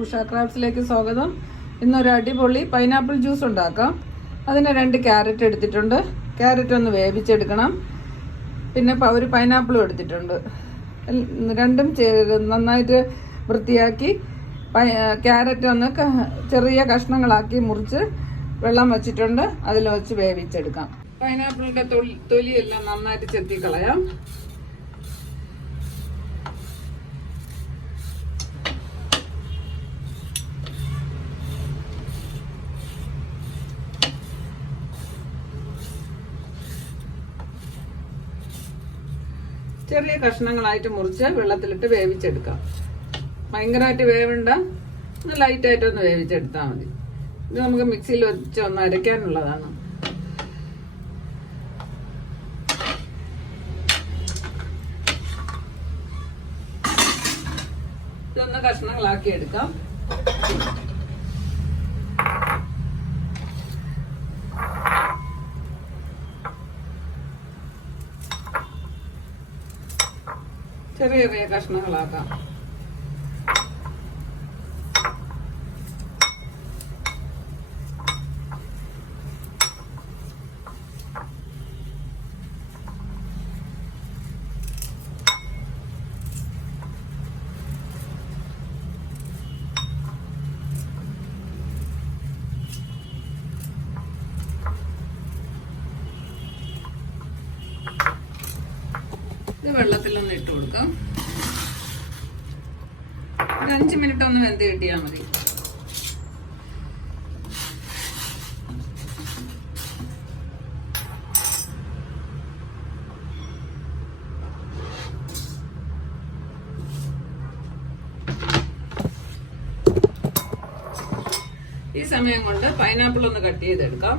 ഉഷ ക്രാഫ്റ്റ്സിലേക്ക് സ്വാഗതം. ഇന്നൊരു അടിപൊളി പൈനാപ്പിൾ ജ്യൂസ് ഉണ്ടാക്കാം. അതിന് രണ്ട് ക്യാരറ്റ് എടുത്തിട്ടുണ്ട്. ക്യാരറ്റ് ഒന്ന് വേവിച്ചെടുക്കണം. പിന്നെ ഒരു പൈനാപ്പിളും എടുത്തിട്ടുണ്ട്. രണ്ടും നന്നായിട്ട് വൃത്തിയാക്കി ക്യാരറ്റ് ഒന്ന് ചെറിയ കഷ്ണങ്ങളാക്കി മുറിച്ച് വെള്ളം വച്ചിട്ടുണ്ട്. അതിൽ വെച്ച് വേവിച്ചെടുക്കാം. പൈനാപ്പിളിന്റെ തൊലി തൊലിയെല്ലാം നന്നായിട്ട് ചെത്തി കളയാം ചെറിയ കഷ്ണങ്ങളായിട്ട് മുറിച്ച് വെള്ളത്തിലിട്ട് വേവിച്ചെടുക്കാം. ഭയങ്കരമായിട്ട് വേവണ്ട. ഒന്ന് ലൈറ്റായിട്ടൊന്ന് വേവിച്ചെടുത്താൽ മതി. ഇത് നമുക്ക് മിക്സിയിൽ വെച്ച് ഒന്ന് അരയ്ക്കാനുള്ളതാണ്. ഇതൊന്ന് കഷ്ണങ്ങളാക്കി എടുക്കാം. ചെറിയ ചെറിയ കഷ്ണങ്ങളാക്കാം. ഇത് വെള്ളത്തിലൊന്ന് ഇട്ട് കൊടുക്കാം. ഒരു അഞ്ച് മിനിറ്റ് ഒന്ന് വെന്ത് കിട്ടിയാൽ മതി. ഈ സമയം കൊണ്ട് പൈനാപ്പിൾ ഒന്ന് കട്ട് ചെയ്തെടുക്കാം.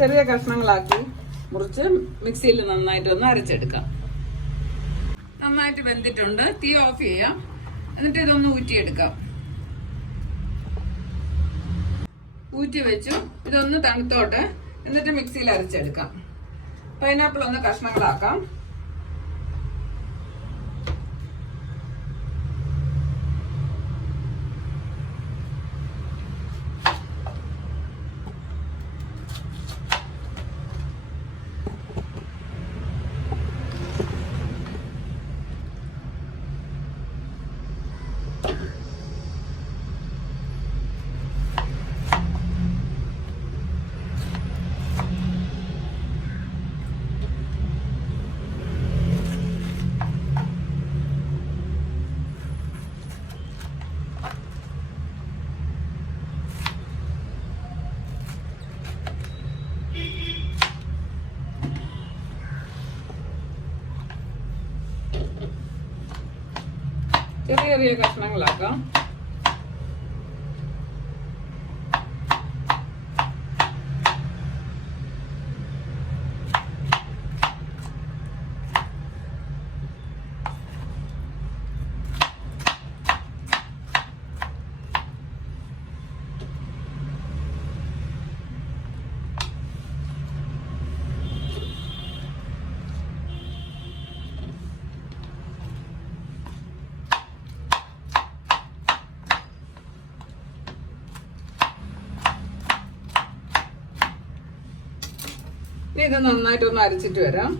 ചെറിയ കഷ്ണങ്ങളാക്കി മുറിച്ച് മിക്സിയിൽ നന്നായിട്ട് ഒന്ന് അരച്ചെടുക്കാം. നന്നായിട്ട് വെന്തിട്ടുണ്ട്. തീ ഓഫ് ചെയ്യാം. എന്നിട്ട് ഇതൊന്ന് ഊറ്റിയെടുക്കാം. ഊറ്റി വെച്ചു. ഇതൊന്ന് തണുത്തോട്ടെ. എന്നിട്ട് മിക്സിയിൽ അരച്ചെടുക്കാം. പൈനാപ്പിൾ ഒന്ന് കഷ്ണങ്ങളാക്കാം. ചെറിയ ചെറിയ കഷ്ണങ്ങളാക്കാം. ഇനി ഇത് നന്നായിട്ടൊന്ന് അരച്ചിട്ട് വരാം.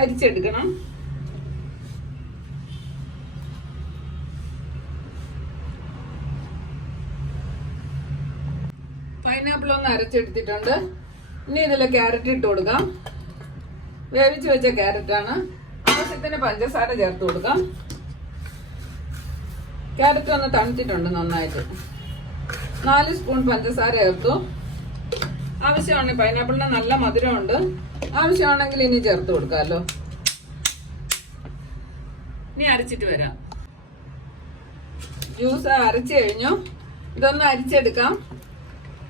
അരിച്ചെടുക്കണം. പൈനാപ്പിൾ ഒന്ന് അരച്ചെടുത്തിട്ടുണ്ട്. ഇനി ഇതിൽ ക്യാരറ്റ് ഇട്ട് കൊടുക്കാം. വേവിച്ച് വെച്ച ക്യാരറ്റാണ്. ആവശ്യത്തിന് പഞ്ചസാര ചേർത്ത് കൊടുക്കാം. ക്യാരറ്റ് ഒന്ന് തണുത്തിട്ടുണ്ട് നന്നായിട്ട്. നാല് സ്പൂൺ പഞ്ചസാര ചേർത്തു. ആവശ്യമാണെങ്കിൽ പൈനാപ്പിളിന് നല്ല മധുരമുണ്ട്. ആവശ്യമാണെങ്കിൽ ഇനി ചേർത്ത് കൊടുക്കാമല്ലോ. ഇനി അരച്ചിട്ട് വരാം. ജ്യൂസ് അരച്ചു കഴിഞ്ഞു. ഇതൊന്ന് അരിച്ചെടുക്കാം.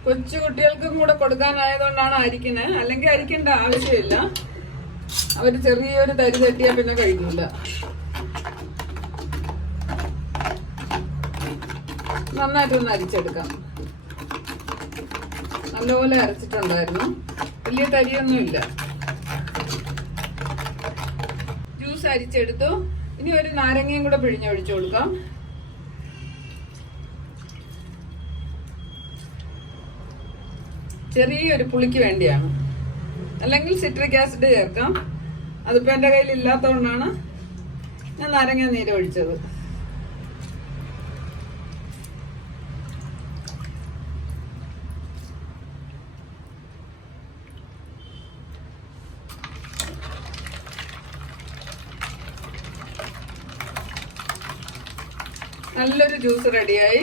കൊച്ചു കുട്ടികൾക്കും കൂടെ കൊടുക്കാനായതുകൊണ്ടാണ് അരിക്കുന്നത്. അല്ലെങ്കിൽ അരിക്കേണ്ട ആവശ്യമില്ല. അവർ ചെറിയൊരു തരി തട്ടിയാൽ പിന്നെ കഴിക്കില്ല നന്നായിട്ടൊന്ന് അരിച്ചെടുക്കാം. നല്ലപോലെ അരച്ചിട്ടുണ്ടായിരുന്നു. വലിയ തരിയൊന്നുമില്ല. ജ്യൂസ് അരിച്ചെടുത്തു. ഇനി ഒരു നാരങ്ങയും കൂടെ പിഴിഞ്ഞൊഴിച്ചു കൊടുക്കാം. ചെറിയൊരു പുളിക്ക് വേണ്ടിയാണ്. അല്ലെങ്കിൽ സിട്രിക് ആസിഡ് ചേർക്കാം. അതിപ്പോ എന്റെ കയ്യിൽ ഇല്ലാത്തതുകൊണ്ടാണ് ഞാൻ നാരങ്ങ നീര് നല്ലൊരു ജ്യൂസ് റെഡിയായി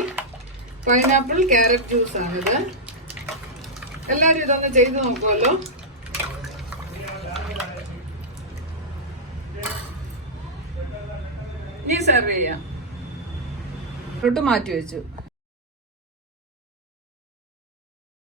പൈനാപ്പിൾ ക്യാരറ്റ് ജ്യൂസാണിത് എല്ലാവരും ഇതൊന്ന് ചെയ്ത് നോക്കുമല്ലോ ഇനി സെർവ് ചെയ്യാം. തൊട്ട് മാറ്റി വെച്ചു.